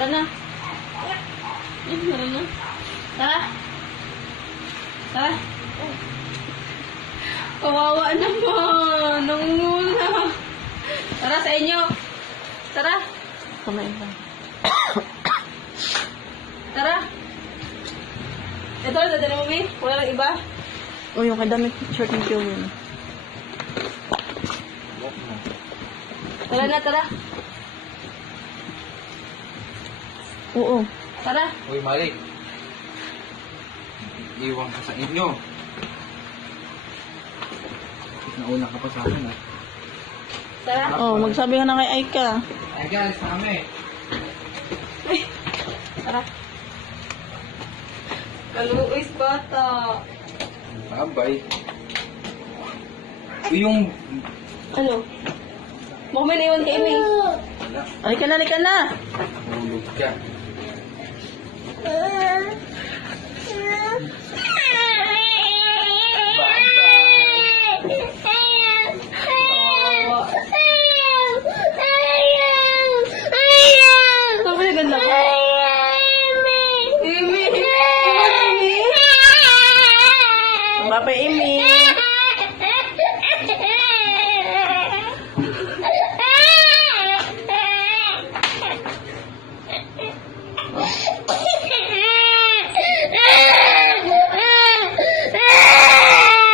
Tara na. Tara na. Tara. Tara. Kawawa naman. Nangunguna. Tara sa inyo. Tara. Kumain ka. Tara. Ito, dadali mo, Mi. Wala lang iba. O, yung kadamit shirt ni Joel. Tara na, tara. Oo. Tara. Uy, Malik. Iwan ka sa inyo. Nauna ka pa sa akin, ha? Tara. Oh, magsabi ka na kay Aika. Ay, guys, kami. Tara. Kaluis bata. Babay. Uy, yung... Ano? Mukhang may naiwan kay Amy. Wala. Alika na, alika na. Hulog ka.